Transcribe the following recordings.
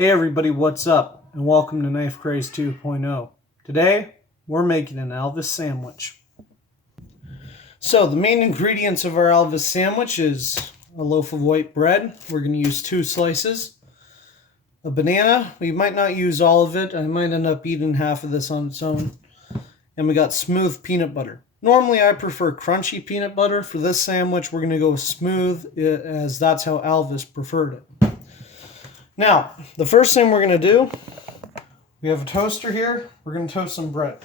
Hey everybody, what's up? And welcome to Knife Craze 2.0. Today, we're making an Elvis sandwich. So, the main ingredients of our Elvis sandwich is a loaf of white bread. We're going to use 2 slices. A banana. We might not use all of it. I might end up eating half of this on its own. And we got smooth peanut butter. Normally, I prefer crunchy peanut butter. For this sandwich, we're going to go smooth, as that's how Elvis preferred it. Now, the first thing we're going to do, we have a toaster here. We're going to toast some bread.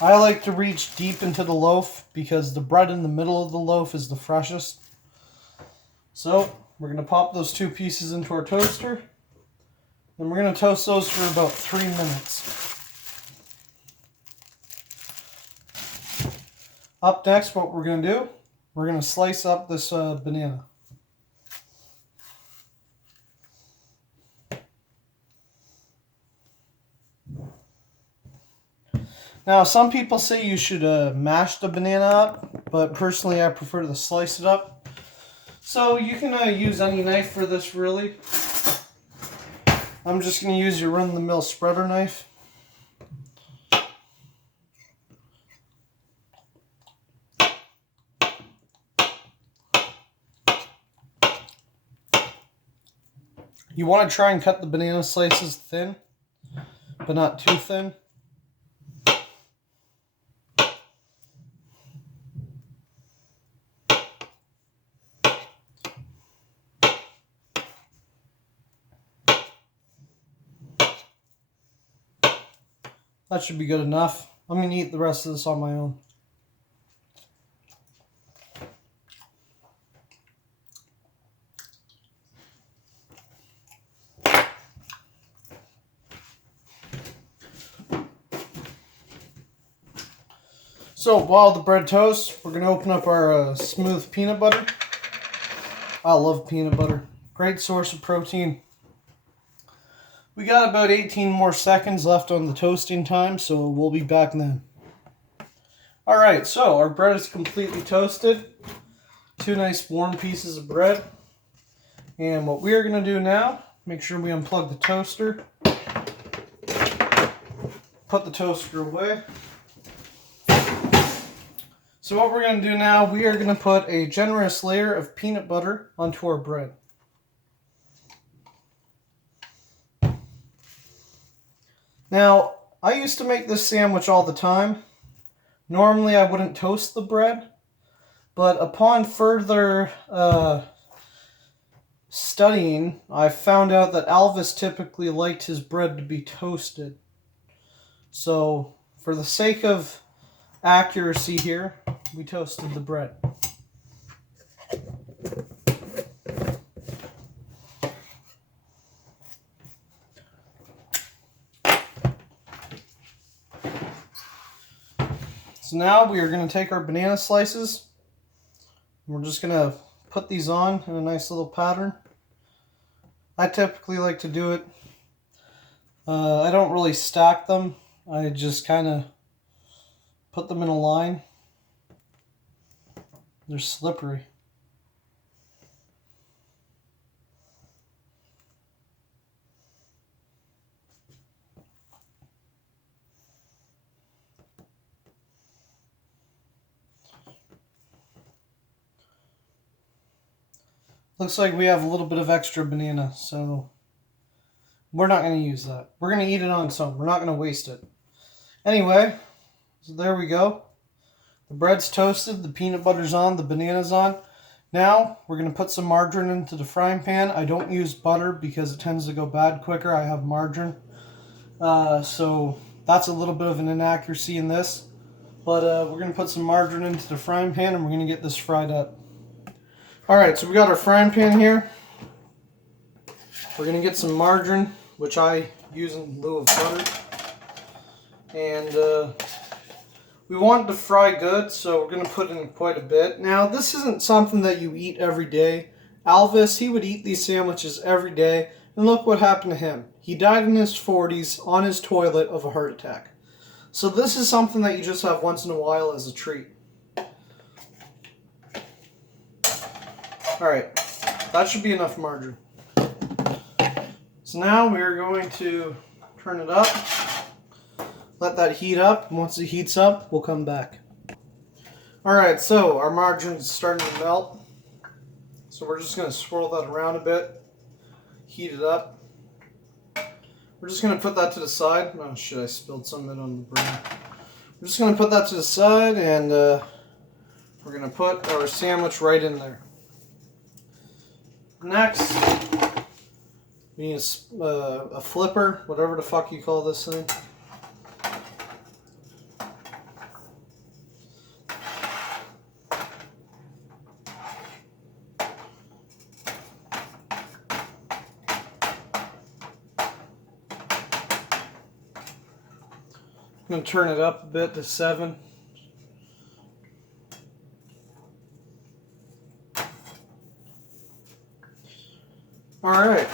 I like to reach deep into the loaf because the bread in the middle of the loaf is the freshest. So, we're going to pop those 2 pieces into our toaster. And we're going to toast those for about 3 minutes. Up next, what we're going to do, we're going to slice up this banana. Now, some people say you should mash the banana up, but personally I prefer to slice it up. So you can use any knife for this, really. I'm just going to use your run-of-the-mill spreader knife. You want to try and cut the banana slices thin, but not too thin. That should be good enough. I'm going to eat the rest of this on my own. So while the bread toasts, we're going to open up our smooth peanut butter. I love peanut butter. Great source of protein. We got about 18 more seconds left on the toasting time, so we'll be back then. Alright, so our bread is completely toasted. 2 nice warm pieces of bread. And what we are going to do now, make sure we unplug the toaster. Put the toaster away. So what we're going to do now, we are going to put a generous layer of peanut butter onto our bread. Now, I used to make this sandwich all the time. Normally I wouldn't toast the bread, but upon further studying, I found out that Elvis typically liked his bread to be toasted. So, for the sake of accuracy here, we toasted the bread. So now we are going to take our banana slices, and we're just going to put these on in a nice little pattern. I typically like to do it. I don't really stack them. I just kind of put them in a line. They're slippery. Looks like we have a little bit of extra banana, so we're not going to use that. We're going to eat it on its own. We're not going to waste it. Anyway, so there we go. The bread's toasted, the peanut butter's on, the banana's on. Now, we're going to put some margarine into the frying pan. I don't use butter because it tends to go bad quicker. I have margarine. So that's a little bit of an inaccuracy in this. But we're going to put some margarine into the frying pan and we're going to get this fried up. Alright, so we got our frying pan here. We're going to get some margarine, which I use in lieu of butter. And we want it to fry good, so we're going to put in quite a bit. Now, this isn't something that you eat every day. Elvis, he would eat these sandwiches every day, and look what happened to him. He died in his 40s on his toilet of a heart attack. So this is something that you just have once in a while as a treat. Alright, that should be enough margarine. So now we're going to turn it up, let that heat up. Once it heats up, we'll come back. Alright, so our margarine's starting to melt. So we're just going to swirl that around a bit, heat it up. We're just going to put that to the side. Oh shit, I spilled some of it on the brown. We're just going to put that to the side, and we're going to put our sandwich right in there. Next, we need a flipper, whatever the fuck you call this thing. I'm going to turn it up a bit to 7. Alright,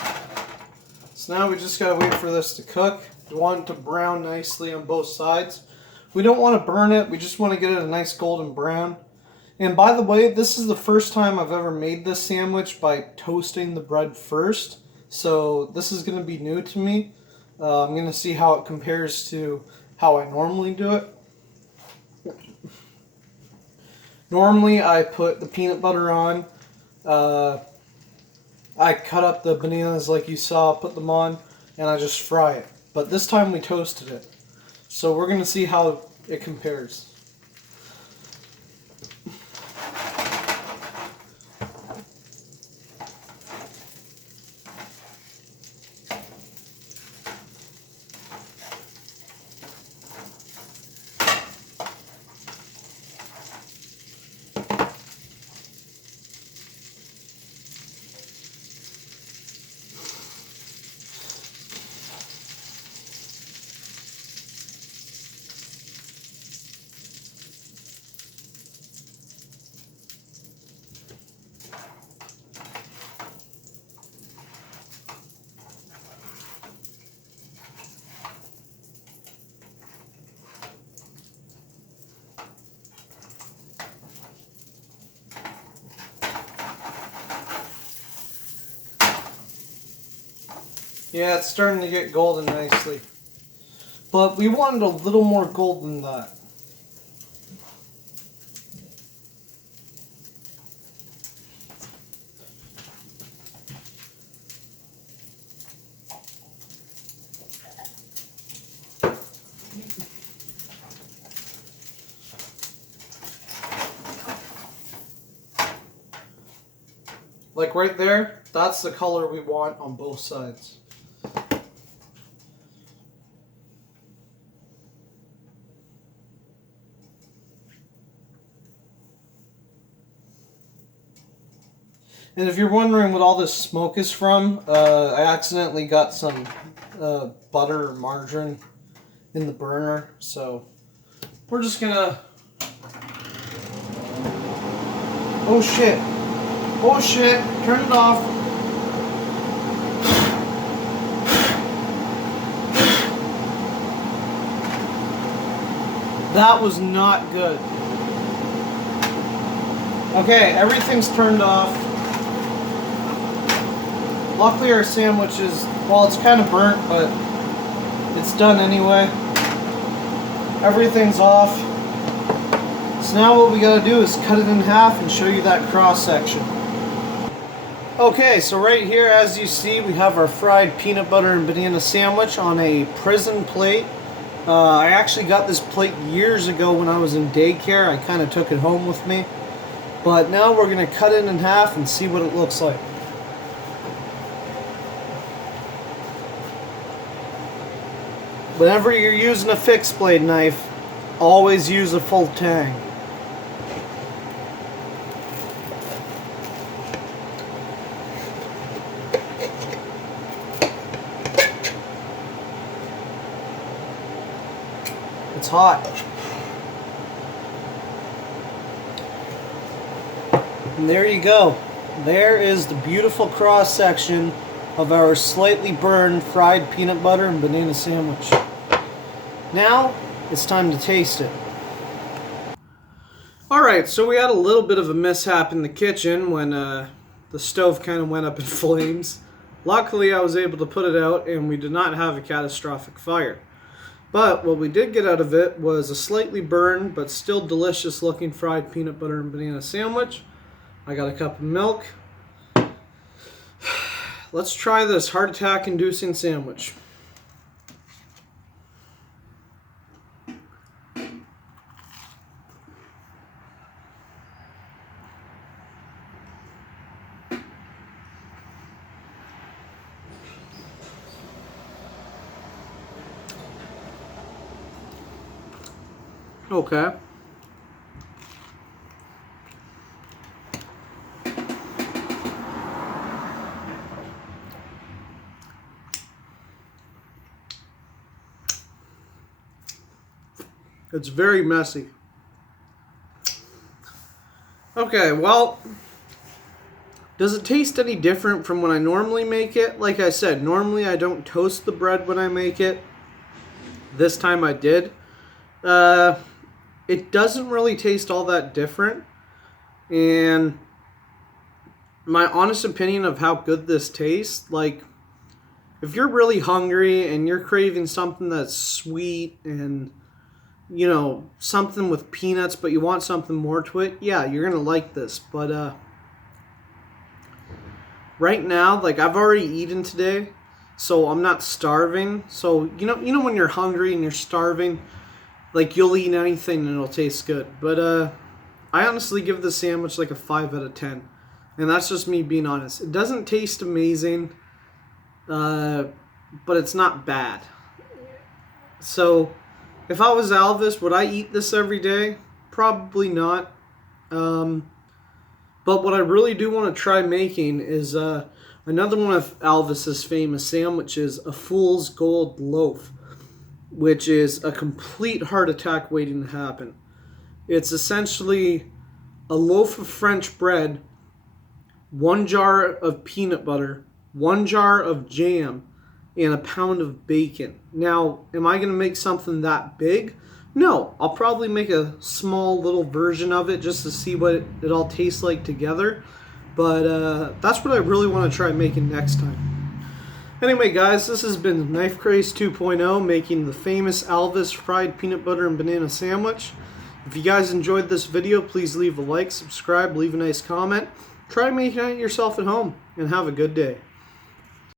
so now we just got to wait for this to cook. We want it to brown nicely on both sides. We don't want to burn it, we just want to get it a nice golden brown. And by the way, this is the first time I've ever made this sandwich by toasting the bread first. So this is going to be new to me. I'm going to see how it compares to how I normally do it. Normally I put the peanut butter on. I cut up the bananas like you saw, put them on, and I just fry it. But this time we toasted it. So we're going to see how it compares. Yeah, it's starting to get golden nicely. But we wanted a little more gold than that. Like right there, that's the color we want on both sides. And if you're wondering what all this smoke is from, I accidentally got some butter or margarine in the burner, so we're just gonna... Oh shit! Oh shit! Turn it off! That was not good. Okay, everything's turned off. Luckily our sandwich is, well, it's kind of burnt, but it's done anyway. Everything's off. So now what we gotta do is cut it in half and show you that cross section. Okay, so right here, as you see, we have our fried peanut butter and banana sandwich on a prison plate. I actually got this plate years ago when I was in daycare. I kind of took it home with me. But now we're gonna cut it in half and see what it looks like. Whenever you're using a fixed blade knife, always use a full tang. It's hot. And there you go. There is the beautiful cross section of our slightly burned fried peanut butter and banana sandwich. Now, it's time to taste it. Alright, so we had a little bit of a mishap in the kitchen when the stove kind of went up in flames. Luckily, I was able to put it out and we did not have a catastrophic fire. But what we did get out of it was a slightly burned but still delicious looking fried peanut butter and banana sandwich. I got a cup of milk. Let's try this heart attack inducing sandwich. Okay. It's very messy. Okay, well, does it taste any different from when I normally make it? Like I said, normally I don't toast the bread when I make it. This time I did. It doesn't really taste all that different. And my honest opinion of how good this tastes, like, if you're really hungry and you're craving something that's sweet and, you know, something with peanuts, but you want something more to it, yeah, you're going to like this. But right now, like, I've already eaten today, so I'm not starving. So, you know when you're hungry and you're starving, like, you'll eat anything and it'll taste good. But I honestly give this sandwich like a 5 out of 10. And that's just me being honest. It doesn't taste amazing, but it's not bad. So, if I was Elvis, would I eat this every day? Probably not. But what I really do want to try making is another one of Elvis's famous sandwiches, a fool's gold loaf, which is a complete heart attack waiting to happen. It's essentially a loaf of French bread, 1 jar of peanut butter, 1 jar of jam, and a pound of bacon. Now, am I going to make something that big? No, I'll probably make a small little version of it just to see what it all tastes like together. But that's what I really want to try making next time. Anyway, guys, this has been Knife Craze 2.0 making the famous Elvis fried peanut butter and banana sandwich. If you guys enjoyed this video, please leave a like, subscribe, leave a nice comment. Try making it yourself at home, and have a good day.